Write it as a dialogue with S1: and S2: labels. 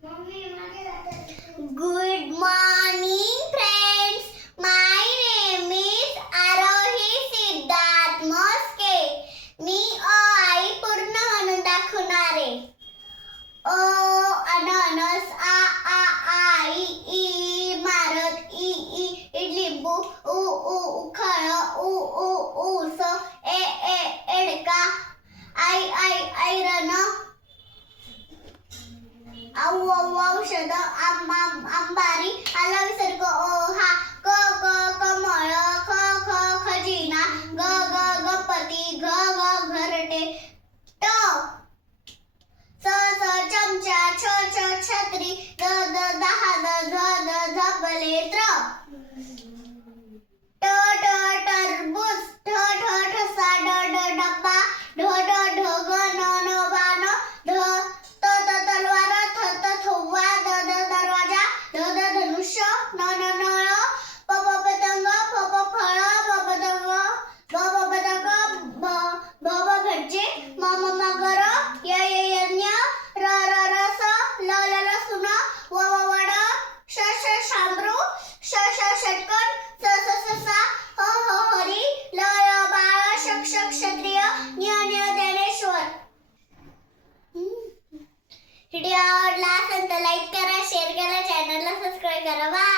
S1: Good
S2: morning, friends. My name is Arohi Siddharth Moske. मी अ आई पूर्ण म्हणून दाखवणार आहे ओ औषध आम आंबारी आला विसर्ग ओ हा क क कमळ ख ख खजिना ग ग गणपती घ घ घरटे ट च च चमचा छ छ छत्री द द दहा द ध ध धबले त्र. व्हिडिओ आवडला असेल तर लाईक करा शेअर करा चॅनलला सबस्क्राईब करा. बाय